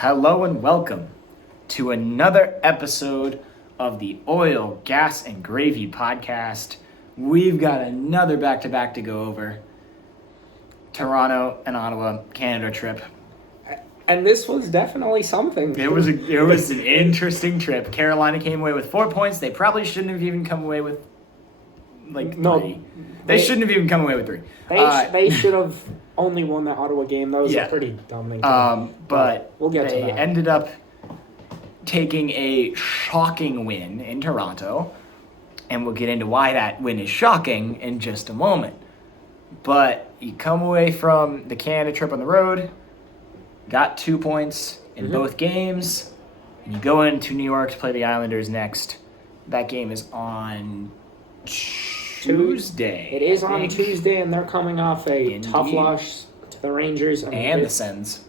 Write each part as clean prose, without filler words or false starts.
Hello and welcome to another episode of the Oil, Gas, and Gravy podcast. We've got another back-to-back to go over. Toronto and Ottawa Canada trip. And this was definitely something. It was an interesting trip. Carolina came away with 4 points. They probably shouldn't have even come away with three. They shouldn't have even come away with three. They should have only won that Ottawa game. That was a pretty dumb thing. But we'll get to that. They ended up taking a shocking win in Toronto, and we'll get into why that win is shocking in just a moment. But you come away from the Canada trip on the road, got 2 points in both games, and you go into New York to play the Islanders next. That game is on Tuesday. It is on Tuesday, and they're coming off a tough loss to the Rangers. And the Sens.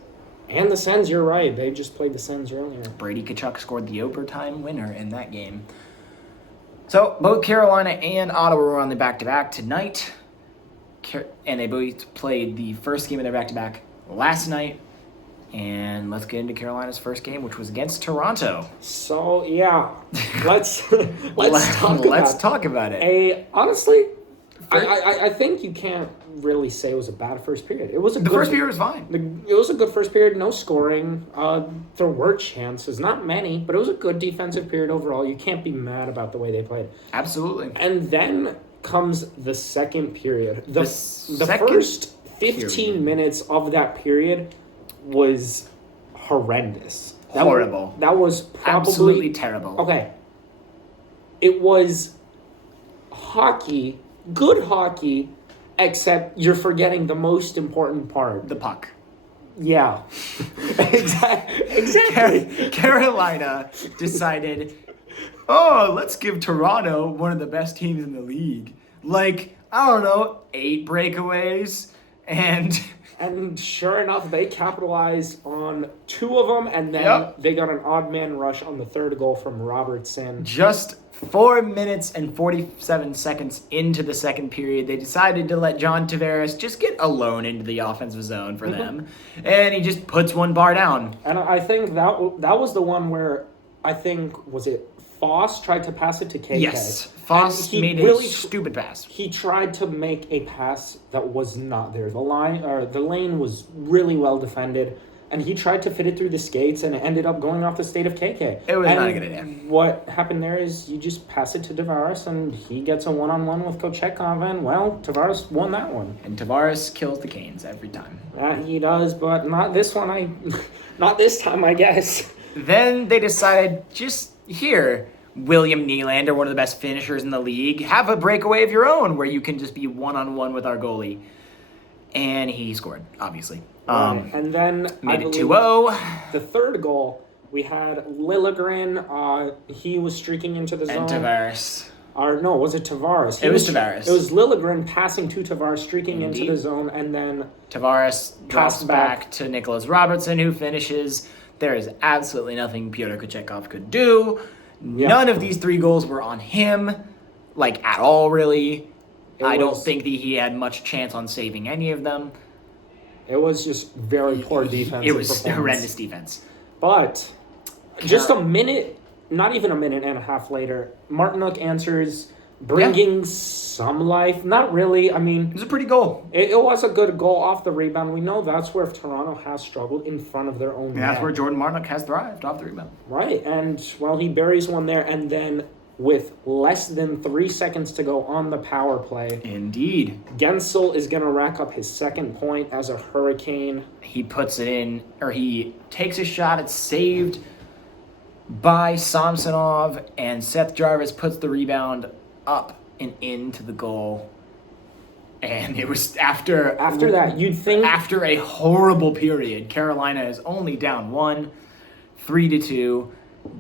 And the Sens, you're right. They just played the Sens earlier. Brady Tkachuk scored the overtime winner in that game. So both Carolina and Ottawa were on the back-to-back tonight. And they both played the first game of their back-to-back last night. And let's get into Carolina's first game, which was against Toronto. So, yeah. Let's talk about it. Honestly, I think you can't really say it was a bad first period. The first period was fine. It was a good first period, no scoring. There were chances, not many, but it was a good defensive period overall. You can't be mad about the way they played. Absolutely. And then comes the second period. The first 15 minutes of that period was horrendous. Horrible. That was probably... Absolutely terrible. Okay. It was hockey, good hockey, except you're forgetting the most important part. The puck. Yeah. Exactly. Carolina decided, let's give Toronto one of the best teams in the league. 8 breakaways and... And sure enough, they capitalized on 2 of them, and then they got an odd man rush on the third goal from Robertson. Just 4 minutes and 47 seconds into the second period, they decided to let John Tavares just get alone into the offensive zone for them, and he just puts one bar down. And I think that was the one where, was it Foss tried to pass it to KK? Yes, Foss made a stupid pass. He tried to make a pass that was not there. The lane was really well defended, and he tried to fit it through the skates, and it ended up going off the skate of KK. It was not a good idea. What happened there is you just pass it to Tavares, and he gets a one-on-one with Kochetkov, and Tavares won that one. And Tavares kills the Canes every time. He does, but not this one. Not this time, I guess. Then they decided, William Nylander, one of the best finishers in the league, have a breakaway of your own where you can just be one-on-one with our goalie. And he scored, obviously. And then made it 2-0. The third goal, we had Liljegren. He was streaking into the zone. And Tavares. Was it Tavares? It was Tavares. It was Liljegren passing to Tavares, streaking into the zone, and then Tavares drops back to Nicholas Robertson, who finishes. There is absolutely nothing Pyotr Kochetkov could do. Yeah. None of these 3 goals were on him, at all, really. I don't think that he had much chance on saving any of them. It was just very poor defense. It was horrendous defense. But just a minute, not even a minute and a half later, Martinook answers, bringing some life. Not really. It was a pretty goal. It was a good goal off the rebound. We know that's where Toronto has struggled in front of their own net. That's where Jordan Martinook has thrived, off the rebound. Right, and, he buries one there, and then with less than 3 seconds to go on the power play. Indeed. Gensel is going to rack up his second point as a Hurricane. He puts it in, or he takes a shot. It's saved by Samsonov, and Seth Jarvis puts the rebound up and into the goal. And it was after that, you'd think... After a horrible period, Carolina is only down 1, 3-2,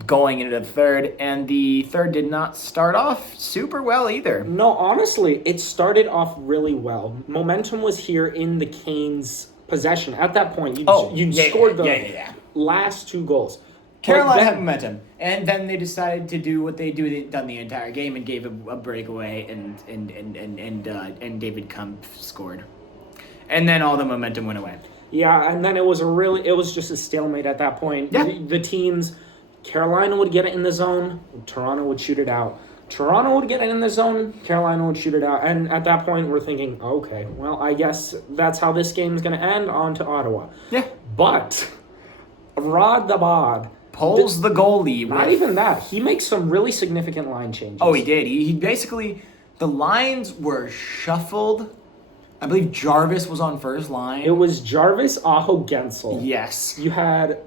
going into the third. And the third did not start off super well either. No, honestly, it started off really well. Momentum was here in the Canes' possession. At that point, you'd scored the last 2 goals. Carolina had momentum, and then they decided to do what they done the entire game and gave a breakaway, and David Kumpf scored, and then all the momentum went away. Yeah, and then it was just a stalemate at that point. Yeah. The teams, Carolina would get it in the zone, Toronto would shoot it out. Toronto would get it in the zone, Carolina would shoot it out. And at that point, we're thinking, okay, well, I guess that's how this game's going to end, on to Ottawa. Yeah. But Rod the Bod pulls the goalie. Not even that. He makes some really significant line changes. Oh, he did. He basically, the lines were shuffled. I believe Jarvis was on first line. It was Jarvis, Aho, Gensel. Yes. You had,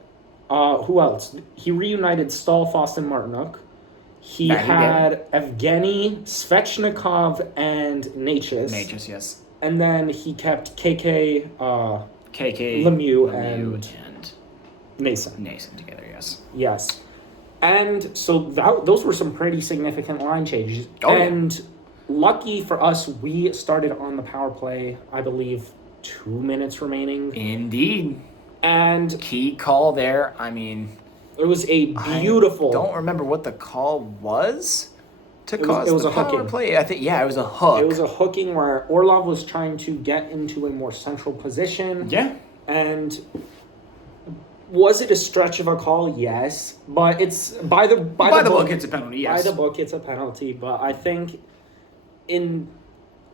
who else? He reunited Stahl, Foston, Martinuk. He had Evgeny, Svechnikov, and Natchez. Natchez, yes. And then he kept KK, Lemieux and Nason. Nason together, yes. Yes. And so those were some pretty significant line changes. Oh, and lucky for us, we started on the power play, I believe, 2 minutes remaining. Indeed. And key call there. I mean, it was a beautiful. I don't remember what the call was to cause the power hooking play. I think it was a hook. It was a hooking where Orlov was trying to get into a more central position. Yeah. And was it a stretch of a call? Yes, but it's by the book, it's a penalty. Yes. By the book, it's a penalty. But I think in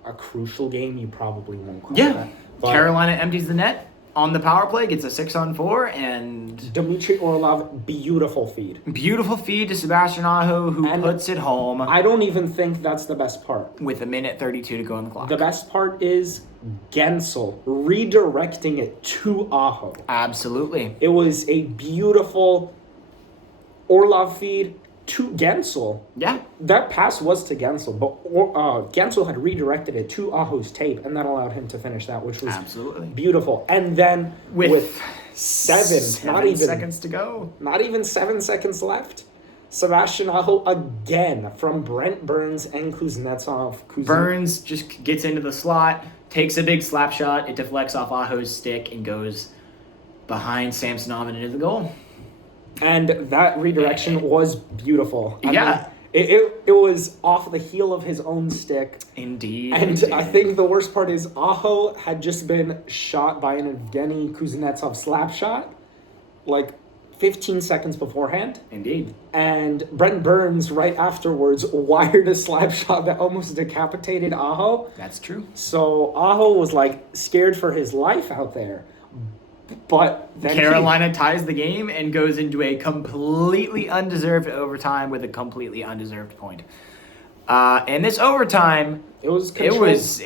a crucial game, you probably won't call that. But Carolina empties the net on the power play, gets a 6-on-4, and Dmitry Orlov, beautiful feed to Sebastian Aho, who puts it home. I don't even think that's the best part. With 1:32 to go on the clock. The best part is Gensel redirecting it to Aho. Absolutely. It was a beautiful Orlov feed to Gensel. Yeah. That pass was to Gensel, but Gensel had redirected it to Aho's tape, and that allowed him to finish that, which was absolutely beautiful. And then with seven seconds to go, not even 7 seconds left, Sebastian Aho again from Brent Burns and Kuznetsov. Burns just gets into the slot, takes a big slap shot. It deflects off Aho's stick and goes behind Samsonov and into the goal. And that redirection was beautiful. I mean, it was off the heel of his own stick. Indeed. And I think the worst part is Aho had just been shot by an Evgeny Kuznetsov slap shot, like 15 seconds beforehand. Indeed. And Brent Burns, right afterwards, wired a slap shot that almost decapitated Aho. That's true. So Aho was like scared for his life out there. But then Carolina ties the game and goes into a completely undeserved overtime with a completely undeserved point. And this overtime, it was shaky.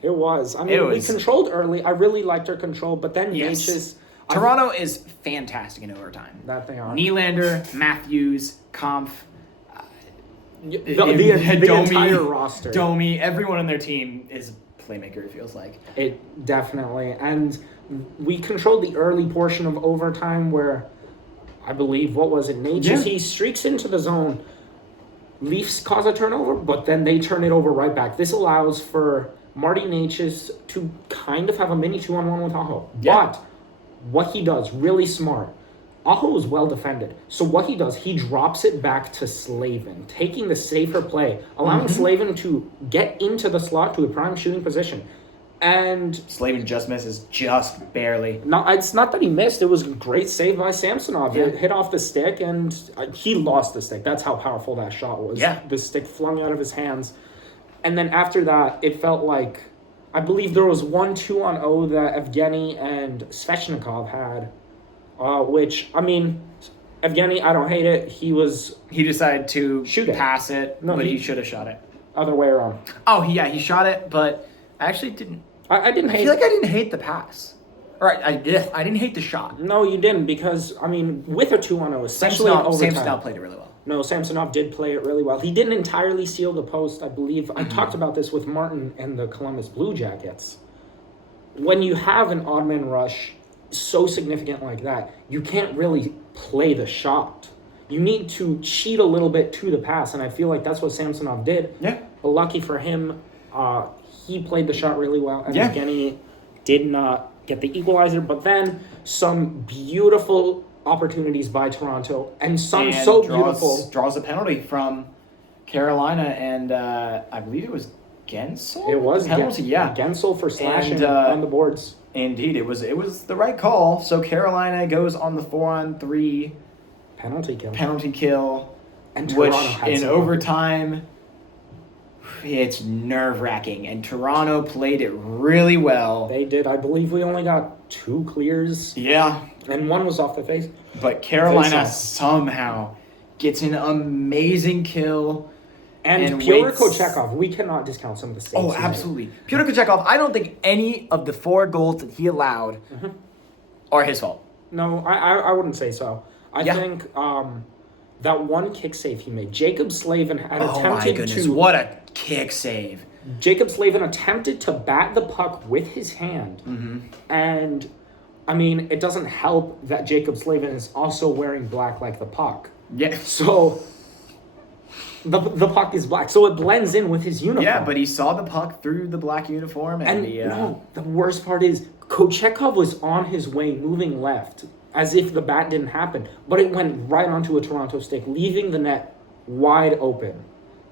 It was. I mean, we controlled early. I really liked our control, but then Natchez. Toronto is fantastic in overtime. That they are. Nylander, Matthews, Kampf, the entire roster. Domi, everyone on their team is playmaker, it feels like. It definitely. And we controlled the early portion of overtime where I believe, what was it, Natchez, he streaks into the zone. Leafs cause a turnover, but then they turn it over right back. This allows for Marty Natchez to kind of have a mini 2-on-1 with Aho. Yeah. But what he does, really smart, Aho is well defended. So what he does, he drops it back to Slavin, taking the safer play, allowing Slavin to get into the slot to a prime shooting position. And Slavin just misses, just barely. No, it's not that he missed. It was a great save by Samsonov. Yeah. It hit off the stick, and he lost the stick. That's how powerful that shot was. Yeah. The stick flung out of his hands. And then after that, it felt like, I believe there was 1-2-on-0 that Evgeny and Svechnikov had. Which, I mean, Evgeny, I don't hate it. He decided to pass it, but he should have shot it. Other way around. Oh, yeah, he shot it, but I actually didn't. I didn't hate it. I feel like I didn't hate the pass. Or I didn't hate the shot. No, you didn't, because, I mean, with a 2-on-0, especially in overtime. Samsonov played it really well. No, Samsonov did play it really well. He didn't entirely seal the post, I believe. I talked about this with Martin and the Columbus Blue Jackets. When you have an odd man rush so significant like that, you can't really play the shot. You need to cheat a little bit to the pass, and I feel like that's what Samsonov did. Yeah. But lucky for him, he played the shot really well, and Evgeny did not get the equalizer, but then some beautiful opportunities by Toronto, and beautiful. Draws a penalty from Carolina, and I believe it was Gensel? It was penalty, yeah. Gensel for slashing And, on the boards. Indeed, it was the right call. So Carolina goes on the 4-on-3 Penalty kill. And which Toronto had in some. overtime, it's nerve-wracking. And Toronto played it really well. They did. I believe we only got 2 clears. Yeah. And one was off the face. But Carolina somehow gets an amazing kill. And Pyotr Kochetkov, we cannot discount some of the saves. Oh, absolutely. Pyotr Kochetkov, I don't think any of the 4 goals that he allowed are his fault. No, I wouldn't say so. I think that one kick save he made, Jacob Slavin had attempted Oh my goodness, what a kick save. Jacob Slavin attempted to bat the puck with his hand. And, I mean, it doesn't help that Jacob Slavin is also wearing black like the puck. Yeah. So the puck is black, so it blends in with his uniform. Yeah, but he saw the puck through the black uniform, and the worst part is Kochetkov was on his way moving left, as if the bat didn't happen, but it went right onto a Toronto stick, leaving the net wide open.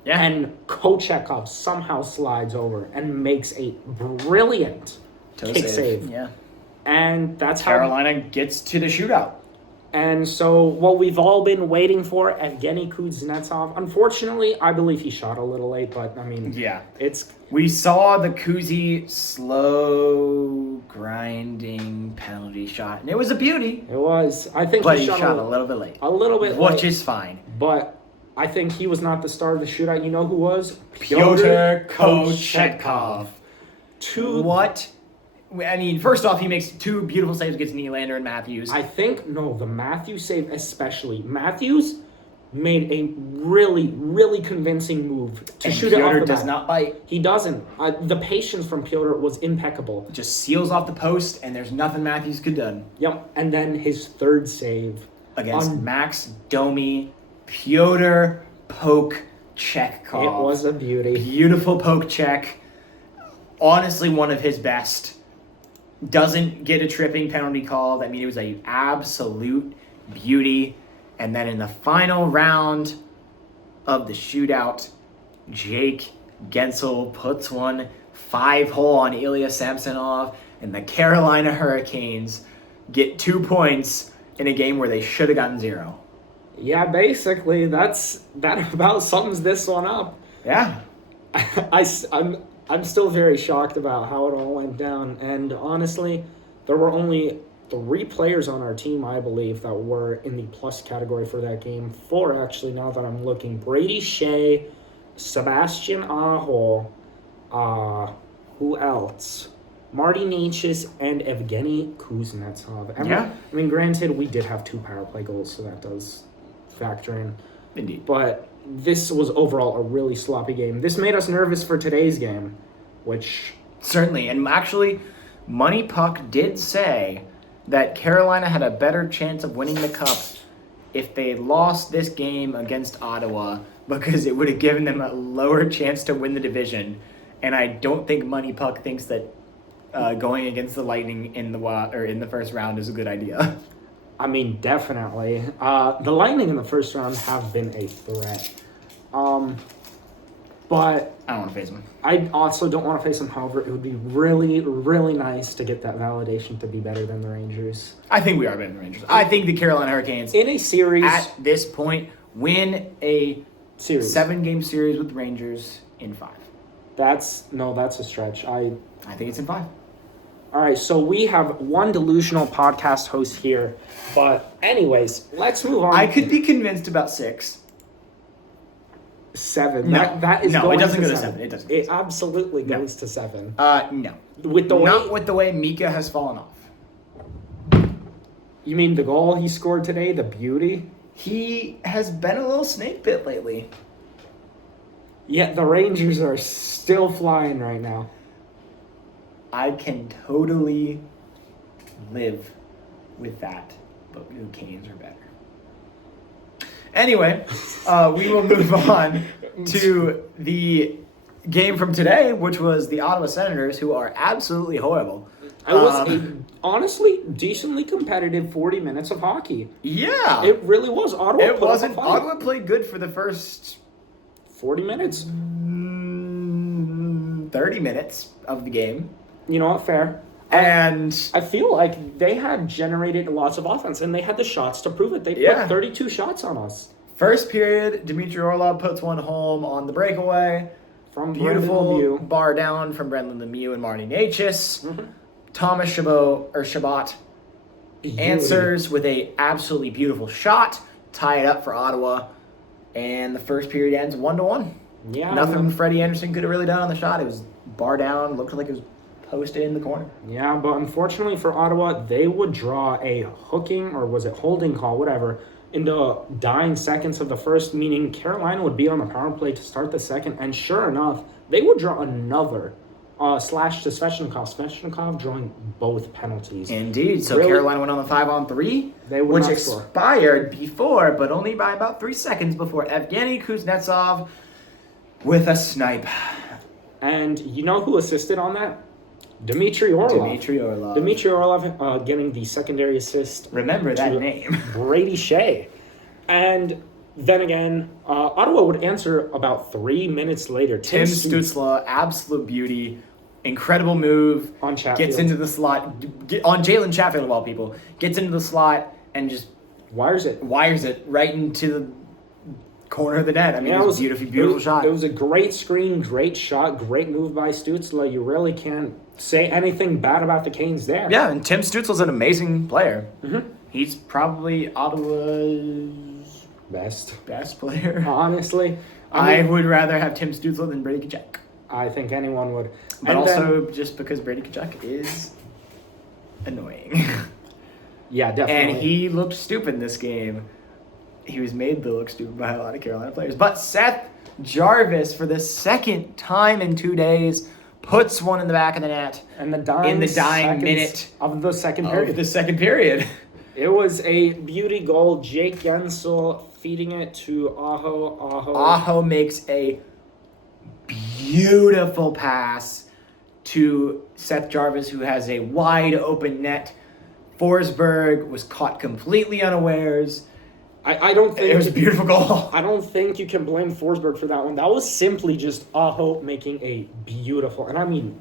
Yeah. And Kochetkov somehow slides over and makes a brilliant kick save. Yeah. And that's Carolina gets to the shootout. And so what we've all been waiting for, Evgeny Kuznetsov. Unfortunately, I believe he shot a little late, but I mean, We saw the Kuzi slow grinding penalty shot, and it was a beauty. It was. I think he shot a little bit late. A little bit late. Which is fine. But I think he was not the star of the shootout. You know who was? Pyotr Kochetkov. What? I mean, first off, he makes 2 beautiful saves against Nylander and Matthews. I think, the Matthews save especially. Matthews made a really, really convincing move to shoot it off the bat. does not bite. He doesn't. The patience from Pyotr was impeccable. Just seals off the post, and there's nothing Matthews could have done. Yep, and then his 3rd save. Against Max Domi, Pyotr Kochetkov. It was a beauty. Beautiful poke check. Honestly, one of his best. Doesn't get a tripping penalty called. I mean, it was an absolute beauty. And then in the final round of the shootout, Jake Gensel puts one 5-hole on Ilya Samsonov, and the Carolina Hurricanes get 2 points in a game where they should have gotten 0. Yeah, basically, that about sums this one up. Yeah. I'm still very shocked about how it all went down. And honestly, there were only 3 players on our team, I believe, that were in the plus category for that game. 4, actually, now that I'm looking. Brady Shea, Sebastian Aho, who else? Marty Necas, and Evgeny Kuznetsov. Yeah. I mean, granted, we did have 2 power play goals, so that does factor in. Indeed. But this was overall a really sloppy game. This made us nervous for today's game, which... Certainly. And actually, Money Puck did say that Carolina had a better chance of winning the Cup if they lost this game against Ottawa, because it would have given them a lower chance to win the division. And I don't think Money Puck thinks that going against the Lightning in the first round is a good idea. I mean, definitely. The Lightning in the first round have been a threat. But I don't want to face them. I also don't want to face them. However, it would be really, really nice to get that validation to be better than the Rangers. I think we are better than the Rangers. I think the Carolina Hurricanes, in a series, at this point, win a series. 7-game series with the Rangers in 5. That's a stretch. I think it's in 5. All right, so we have one delusional podcast host here. But anyways, let's move on. I could be convinced about 6. 7. No, that is no, going it doesn't to go to 7. 7. It doesn't. It absolutely goes to 7. No. With the way Mika has fallen off. You mean the goal he scored today, the beauty? He has been a little snake bit lately. Yeah, the Rangers are still flying right now. I can totally live with that, but the Canes are better. Anyway, we will move on to the game from today, which was the Ottawa Senators, who are absolutely horrible. It was a, honestly, decently competitive 40 minutes of hockey. Yeah. It really was. Ottawa played good for the first 40 minutes. 30 minutes of the game. You know what? Fair. And I feel like they had generated lots of offense, and they had the shots to prove it. They put 32 shots on us. First period, Dmitry Orlov puts one home on the breakaway. From Beautiful bar down from Brendan Lemieux and Marty Necas. Mm-hmm. Thomas Chabot answers with a absolutely beautiful shot, tie it up for Ottawa, and the first period ends 1-1. Yeah, Nothing Freddie Anderson could have really done on the shot. It was bar down, looked like it was posted in the corner. Yeah, but unfortunately for Ottawa, they would draw a hooking, or was it holding call, whatever, in the dying seconds of the first, meaning Carolina would be on the power play to start the second, and sure enough, they would draw another slash to Svechnikov. Svechnikov drawing both penalties. Indeed. So really, Carolina went on the 5-on-3, which expired before, but only by about 3 seconds before Evgeny Kuznetsov with a snipe. And you know who assisted on that? Dmitry Orlov. Dmitry Orlov getting the secondary assist. Remember that name. Brady Shea. And then again, Ottawa would answer about 3 minutes later. Tim Stützle, absolute beauty. Incredible move. On Chatfield. Gets into the slot. On Jalen Chatfield, of all people. Gets into the slot and just wires it right into the corner of the net. I mean, it was a beautiful shot. It was a great screen, great shot, great move by Stützle. You really can't say anything bad about the Canes there. Yeah, and Tim Stützle's an amazing player. Mm-hmm. He's probably Ottawa's best player. Honestly. I would rather have Tim Stützle than Brady Tkachuk. I think anyone would. But and also just because Brady Tkachuk is annoying. Yeah, definitely. And he looked stupid in this game. He was made to look stupid by a lot of Carolina players. But Seth Jarvis, for the second time in 2 days, puts one in the back of the net. And in the dying minute of the second period. It was a beauty goal. Jake Gensel feeding it to Aho. Aho makes a beautiful pass to Seth Jarvis, who has a wide open net. Forsberg was caught completely unawares. I don't think it was a beautiful goal. I don't think you can blame Forsberg for that one. That was simply just Aho making a beautiful, and I mean,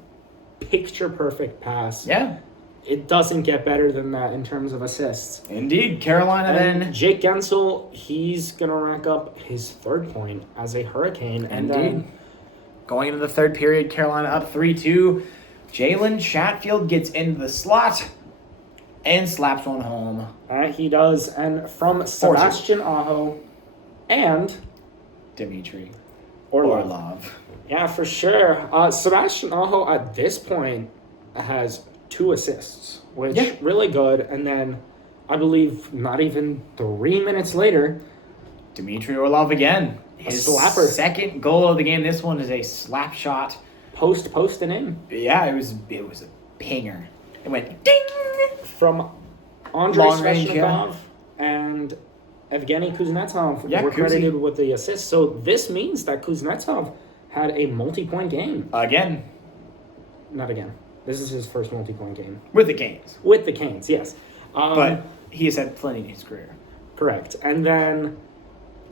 picture perfect pass. Yeah. It doesn't get better than that in terms of assists. Indeed. Carolina then. Jake Gensel, he's going to rack up his 3rd point as a Hurricane. And then going into the 3rd period, Carolina up 3-2. Jalen Chatfield gets into the slot and slaps one home. He does. And from Sebastian Aho and Dmitry Orlov. Yeah, for sure. Sebastian Aho at this point has 2 assists, which really good. And then I believe not even 3 minutes later, Dmitry Orlov again. His slapper. Second goal of the game. This one is a slap shot. Posting in. Yeah, it was a pinger. It went ding from Andrei Svechnikov and Evgeny Kuznetsov were credited with the assist. So this means that Kuznetsov had a multi-point game. Again. Not again. This is his first multi-point game. With the Canes. With the Canes, yes. But he has had plenty in his career. Correct. And then,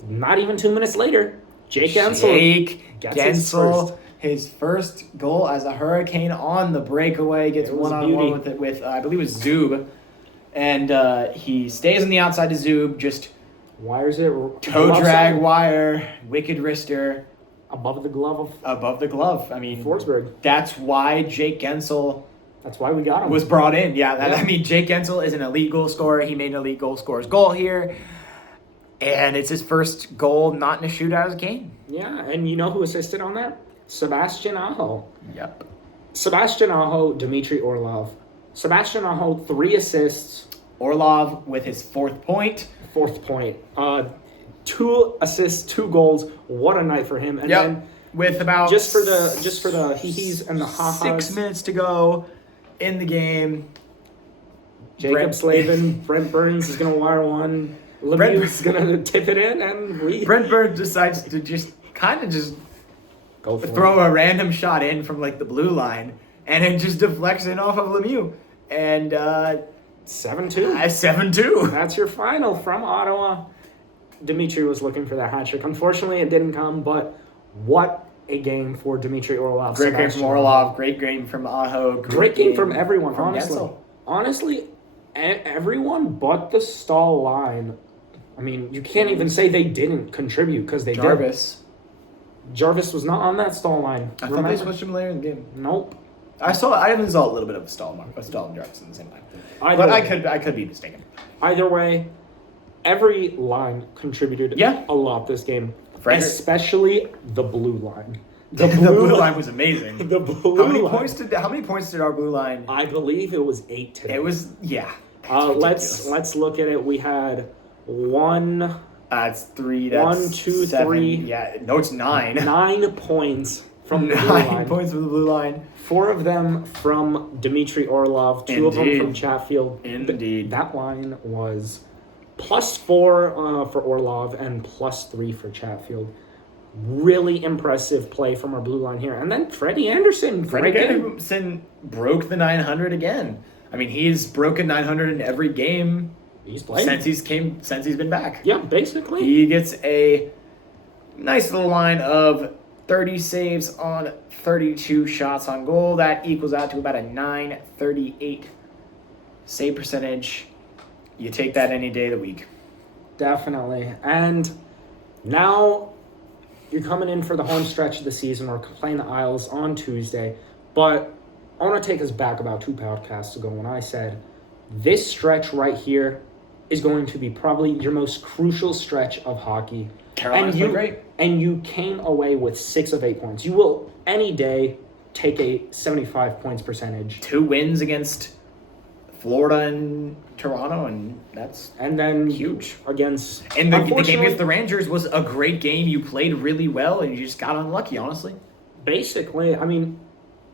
not even 2 minutes later, Jake Gensel gets his first goal as a Hurricane on the breakaway, gets one-on-one with I believe it was Zub. And he stays on the outside to Zub, just wires it. Toe drag wire, wicked wrister. Above the glove. I mean, Forsberg. That's why Jake Gensel. That's why we got him. Was brought in. Yeah. I mean, Jake Gensel is an elite goal scorer. He made an elite goal scorer's goal here. And it's his first goal not in a shootout as a Cane. Yeah, and you know who assisted on that? Sebastian Aho. Yep. Sebastian Aho, Dmitry Orlov. Sebastian Aho, 3 assists. Orlov with his 4th point. 4th point. 2 assists, 2 goals. What a night for him! And then with about just for the hee-hees and the ha-has. 6 minutes to go in the game. Jacob Slavin, Brent Burns is going to wire one. Lemieux is going to tip it in, and Brent Burns decides to just go throw a random shot in from like the blue line, and it just deflects in off of Lemieux, and 7-2. 7-2. That's your final from Ottawa. Dmitry was looking for that hat trick. Unfortunately, it didn't come, but what a game for Dmitry Orlov. Great game from Orlov. Great game from Aho. Great game from everyone, from honestly. Gensel. Honestly, everyone but the Stahl line. I mean, you can't even say they didn't contribute because they did. Jarvis was not on that Stahl line. I thought they switched him later in the game. Nope. I saw a little bit of Stahl and Jarvis in the same time. Either but way. I could be mistaken. Either way, every line contributed a lot this game. Especially the blue line. The blue line was amazing. The blue line. How many points did our blue line? I believe it was 8 today. It was let's look at it. We had one. It's 3. That's 1, 2, 7. 3. Yeah, no, it's 9. 9 points from the blue line. 9 points from the blue line. 4 of them from Dmitry Orlov. 2 of them from Chatfield. Indeed. That line was +4 for Orlov and +3 for Chatfield. Really impressive play from our blue line here. And then Freddie Anderson. Freddie Anderson broke the 900 again. I mean, he's broken 900 in every game he's played since he's been back. Yeah, basically. He gets a nice little line of 30 saves on 32 shots on goal. That equals out to about a .938 save percentage. You take that any day of the week. Definitely. And now you're coming in for the home stretch of the season. We're playing the Isles on Tuesday. But I want to take us back about 2 podcasts ago when I said this stretch right here is going to be probably your most crucial stretch of hockey. Carolina's been great. And you came away with 6 of 8 points. You will any day take a 75 points percentage. 2 wins against Florida and Toronto, and then huge against. And the game against the Rangers was a great game. You played really well, and you just got unlucky, honestly. Basically, I mean,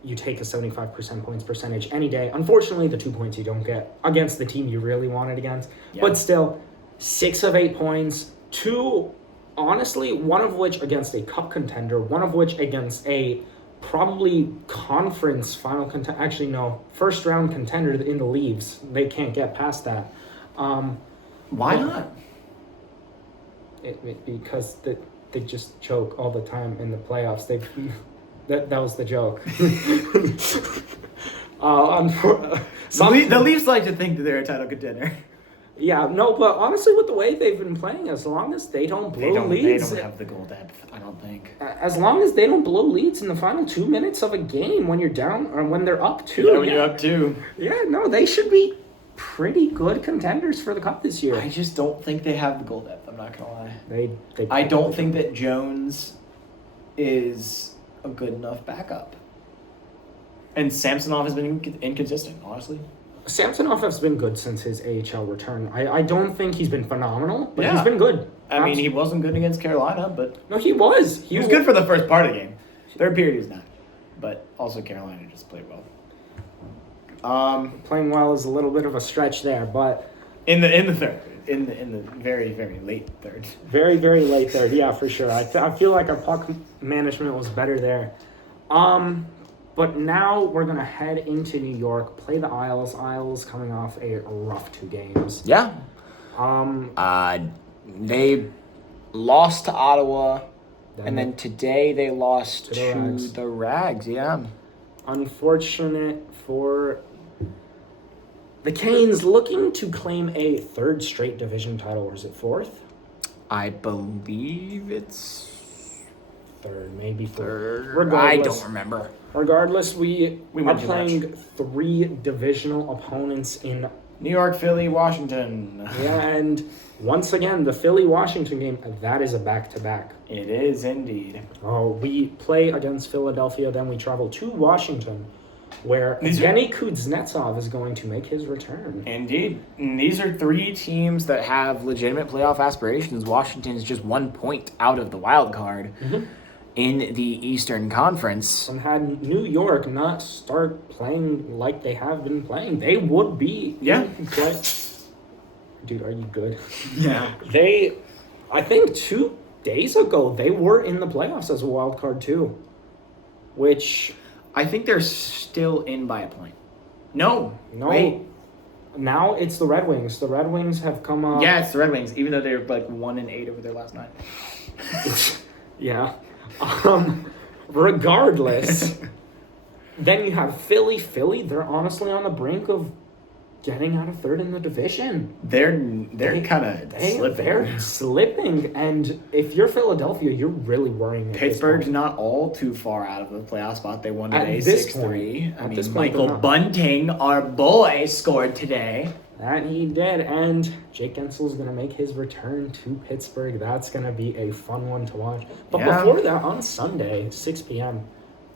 you take a 75% points percentage any day. Unfortunately, the 2 points you don't get against the team you really wanted against. Yeah. But still, 6 of 8 points. 2, honestly, one of which against a cup contender, one of which against a probably conference final contender. Actually, no, first round contender in the Leafs. They can't get past that. Why not? Because they just choke all the time in the playoffs. That was the joke. The Leafs like to think that they're a title contender. Yeah, no, but honestly, with the way they've been playing, as long as they don't blow leads... They don't have the goal depth, I don't think. As long as they don't blow leads in the final 2 minutes of a game when you're down, or when they're up 2. Yeah, when you're up 2. Yeah, no, they should be pretty good contenders for the Cup this year. I just don't think they have the goal depth, I'm not going to lie. I don't think that Jones is a good enough backup. And Samsonov has been inconsistent, honestly. Samsonov has been good since his AHL return. I don't think he's been phenomenal, but he's been good. I mean, he wasn't good against Carolina, but... No, he was. He was good for the first part of the game. Third period he was not. But also Carolina just played well. Playing well is a little bit of a stretch there, but... In the third. In the very, very late third. Very, very late third, yeah, for sure. I feel like our puck management was better there. But now we're going to head into New York, play the Isles. Isles coming off a rough 2 games. Yeah. They lost to Ottawa, and then today they lost to the Rags, yeah. Unfortunate for the Canes, looking to claim a 3rd straight division title, or is it 4th? I believe it's 3rd, maybe 3rd. Regardless, I don't remember. Regardless, we are playing 3 divisional opponents in New York, Philly, Washington. Yeah, and once again, the Philly-Washington game, that is a back-to-back. It is indeed. Oh, we play against Philadelphia, then we travel to Washington, where Evgeny Kuznetsov is going to make his return. Indeed. And these are 3 teams that have legitimate playoff aspirations. Washington is just 1 point out of the wild card. Mm-hmm. In the Eastern Conference. And had New York not start playing like they have been playing, they would be. Yeah. Dude, are you good? Yeah. I think 2 days ago, they were in the playoffs as a wild card too. Which... I think they're still in by a point. No. Wait. Now it's the Red Wings. The Red Wings have come up... Yeah, it's the Red Wings, even though they're 1-8 over their last 9. Yeah. Regardless, then you have Philly. Philly, they're honestly on the brink of getting out of third in the division. They're kind of slipping. They're slipping, and if you're Philadelphia, you're really worrying. Pittsburgh's not all too far out of the playoff spot. They won today 6-3. I mean, point, Michael Bunting, our boy, scored today. That he did, and Jake Gensel's going to make his return to Pittsburgh. That's going to be a fun one to watch. But before that, on Sunday, 6 p.m.,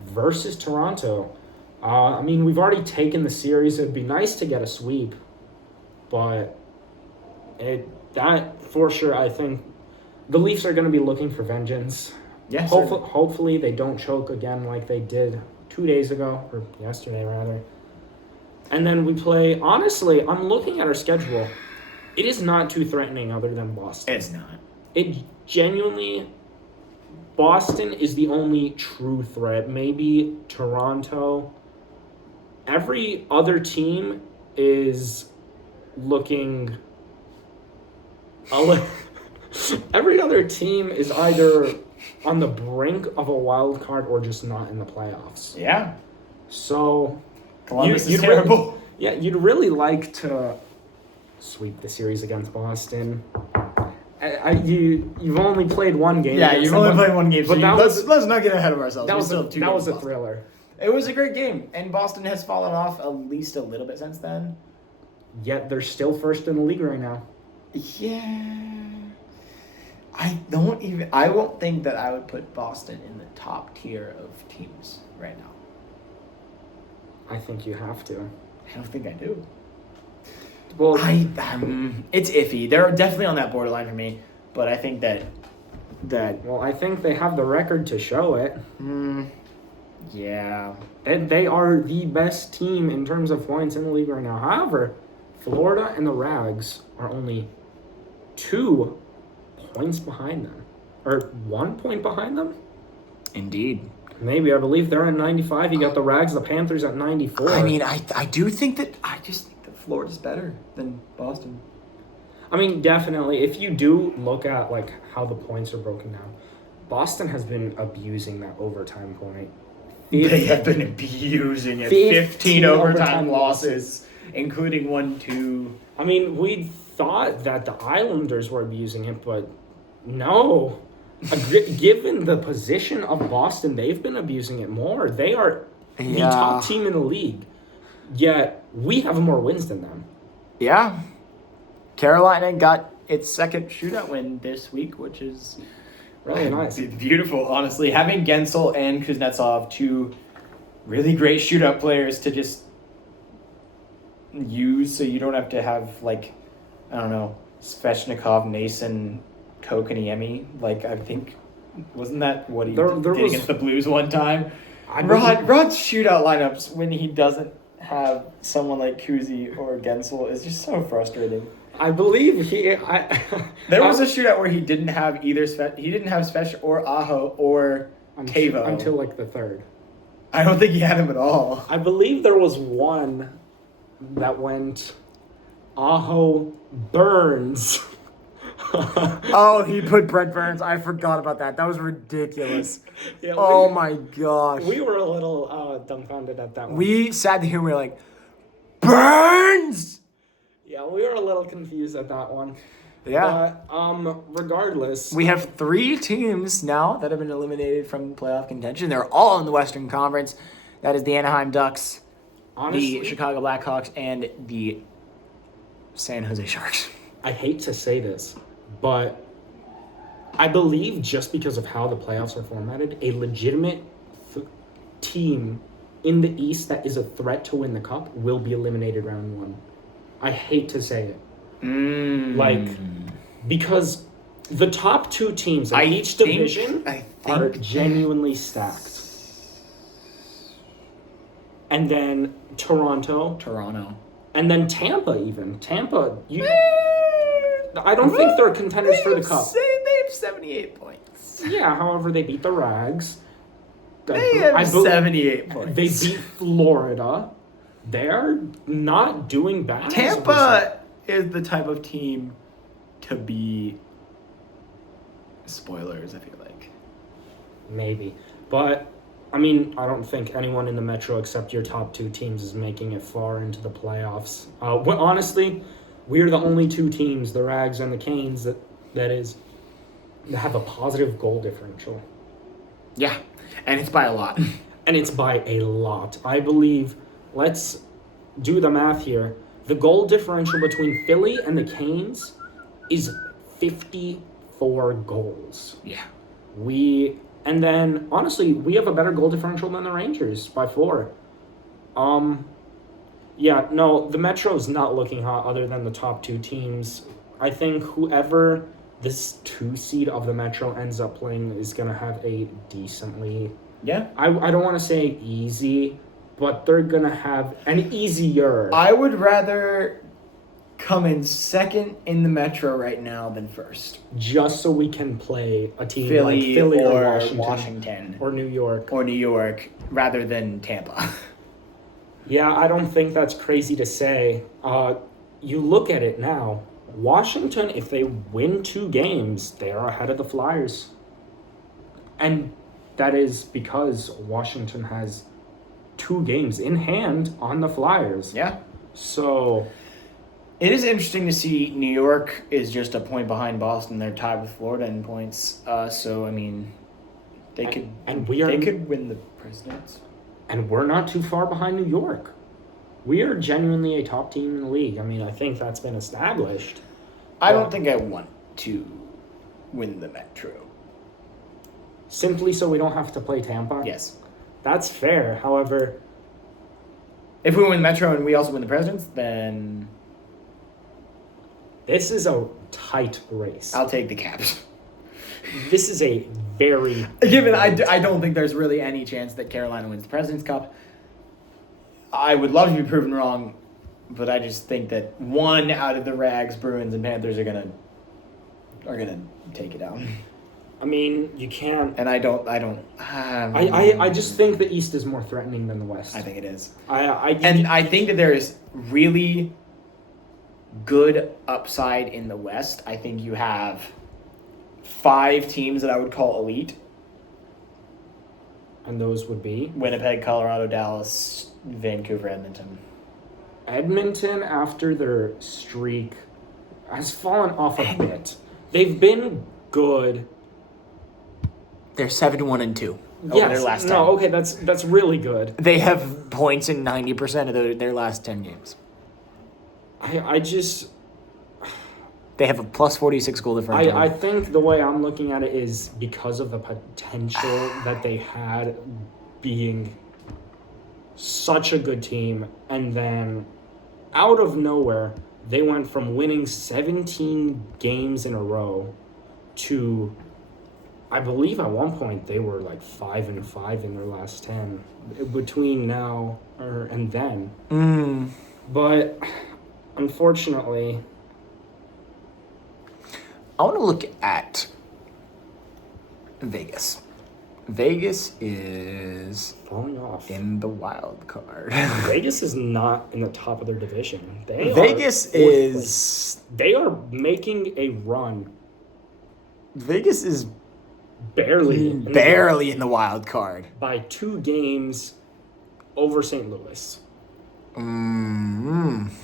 versus Toronto. I mean, we've already taken the series. It'd be nice to get a sweep, but that for sure, I think the Leafs are going to be looking for vengeance. Yes. Hopefully they don't choke again like they did 2 days ago, or yesterday rather. And then we play, honestly, I'm looking at our schedule. It is not too threatening other than Boston. It's not. It genuinely, Boston is the only true threat. Maybe Toronto. Every other team is looking... Every other team is either on the brink of a wild card or just not in the playoffs. Yeah. So... Columbus is terrible. You'd really like to sweep the series against Boston. You've only played one game. Yeah, you've only played one game. So let's not get ahead of ourselves. That was a thriller. It was a great game, and Boston has fallen off at least a little bit since then. Yet they're still first in the league right now. Yeah. I won't think that I would put Boston in the top tier of teams right now. I think you have to. I don't think I do. Well, it's iffy. They're definitely on that borderline for me, but I think that. Well, I think they have the record to show it. Yeah. And they are the best team in terms of points in the league right now. However, Florida and the Rags are only 2 points behind them. Or 1 point behind them? Indeed. Maybe. I believe they're at 95. You got the Rags, the Panthers at 94. I mean, I do think that... I just think that Florida's better than Boston. I mean, definitely. If you do look at, like, how the points are broken down, Boston has been abusing that overtime point. They have been abusing it. 15 overtime losses, including 1-2. I mean, we thought that the Islanders were abusing it, but no. Given the position of Boston, they've been abusing it more. They are the top team in the league, yet we have more wins than them. Yeah. Carolina got its second shootout win this week, which is really nice. Beautiful, honestly. Having Gensel and Kuznetsov, 2 really great shootout players to just use so you don't have to have, like, I don't know, Svechnikov, Nason, Kokaniemi, like, I think, wasn't that what he did against the Blues one time? Rod's shootout lineups when he doesn't have someone like Kuzi or Gensel is just so frustrating. I believe there was a shootout where he didn't have Svech or Aho or Tavo until like the third. I don't think he had him at all. I believe there was one that went Aho Burns. Oh, he put Brent Burns. I forgot about that. That was ridiculous. My gosh. We were a little dumbfounded at that one. We sat here and we were like, Burns! Yeah, we were a little confused at that one. Yeah. But, regardless. We have 3 teams now that have been eliminated from playoff contention. They're all in the Western Conference. That is the Anaheim Ducks, the Chicago Blackhawks, and the San Jose Sharks. I hate to say this, but I believe just because of how the playoffs are formatted, a legitimate team in the East that is a threat to win the Cup will be eliminated round 1. I hate to say it. Because the top 2 teams in each division are genuinely stacked. And then Toronto. And then Tampa even. I don't think they're contenders for the Cup. They have 78 points. Yeah, however, they beat the Rags. They have 78 points. They beat Florida. They're not doing bad. Tampa is the type of team to be spoilers, I feel like. Maybe. But I mean, I don't think anyone in the Metro except your top two teams is making it far into the playoffs. Honestly, we're the only two teams, the Rags and the Canes, that have a positive goal differential. Yeah, and it's by a lot. And it's by a lot. I believe, let's do the math here. The goal differential between Philly and the Canes is 54 goals. Yeah. And then, honestly, we have a better goal differential than the Rangers by 4. Yeah, no, the Metro's not looking hot other than the top two teams. I think whoever this 2 seed of the Metro ends up playing is going to have a decently... Yeah. I don't want to say easy, but they're going to have an easier... I would rather come in second in the Metro right now than first. Just so we can play a team Philly, like Philly or Washington. Or New York. Or New York, rather than Tampa. Yeah, I don't think that's crazy to say. You look at it now. Washington, if they win 2 games, they are ahead of the Flyers. And that is because Washington has 2 games in hand on the Flyers. Yeah. So... It is interesting to see New York is just a point behind Boston. They're tied with Florida in points. So, I mean, they could win the Presidents. And we're not too far behind New York. We are genuinely a top team in the league. I mean, I think that's been established. I don't think I want to win the Metro. Simply so we don't have to play Tampa? Yes. That's fair. However... If we win the Metro and we also win the Presidents, then... This is a tight race. I'll take the Caps. This is a very... Given I don't think there's really any chance that Carolina wins the President's Cup. I would love to be proven wrong, but I just think that one out of the Rags, Bruins, and Panthers are gonna take it down. I mean, you can't... And I just think the East is more threatening than the West. I think it is. I think that there is really good upside in the West. I think you have 5 teams that I would call elite. And those would be? Winnipeg, Colorado, Dallas, Vancouver, Edmonton. Edmonton, after their streak, has fallen off a bit. They've been good. They're 7-1-2 over Yes, their last 10. No, okay, that's really good. They have points in 90% of their last 10 games. I just... They have a plus 46 goal differential. I think the way I'm looking at it is because of the potential that they had being such a good team, and then out of nowhere, they went from winning 17 games in a row to, I believe at one point they were like 5-5 in their last 10 between now and then. But unfortunately, I want to look at Vegas. Vegas is falling off in the wild card. Vegas is not in the top of their division. They are making a run. Vegas is barely in the wild card by 2 games over St. Louis.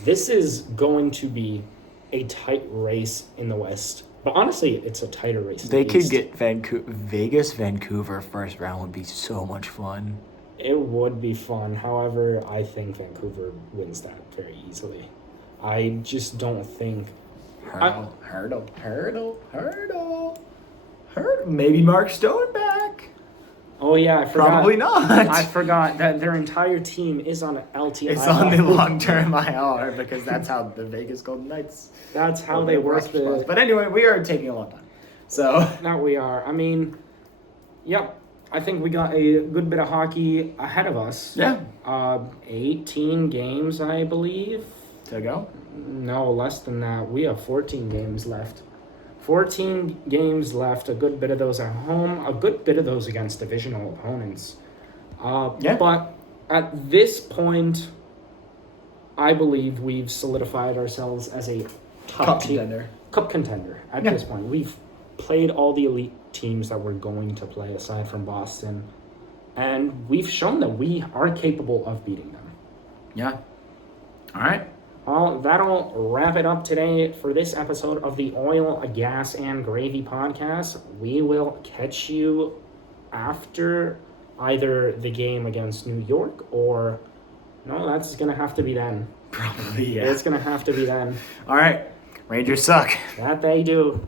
This is going to be a tight race in the West. But honestly, it's a tighter race. They could get Vancouver first round would be so much fun. It would be fun. However, I think Vancouver wins that very easily. I just don't think... Hurdle. Maybe Mark Stone back. Oh, yeah, I forgot. Probably not. I forgot that their entire team is on LTIR. It's on the long-term IR because that's how the Vegas Golden Knights... That's how they work the... But anyway, we are taking a long time. So... That we are. I mean, yep. I think we got a good bit of hockey ahead of us. Yeah. 18 games, I believe. To go? No, less than that. We have 14 games left. 14 games left. A good bit of those at home. A good bit of those against divisional opponents. But at this point, I believe we've solidified ourselves as a Cup contender at this point. We've played all the elite teams that we're going to play aside from Boston. And we've shown that we are capable of beating them. Yeah. All right. Well, that'll wrap it up today for this episode of the Oil, Gas, and Gravy podcast. We will catch you after either the game against New York or... No, that's going to have to be then. Probably, yeah. It's going to have to be then. All right. Rangers suck. That they do.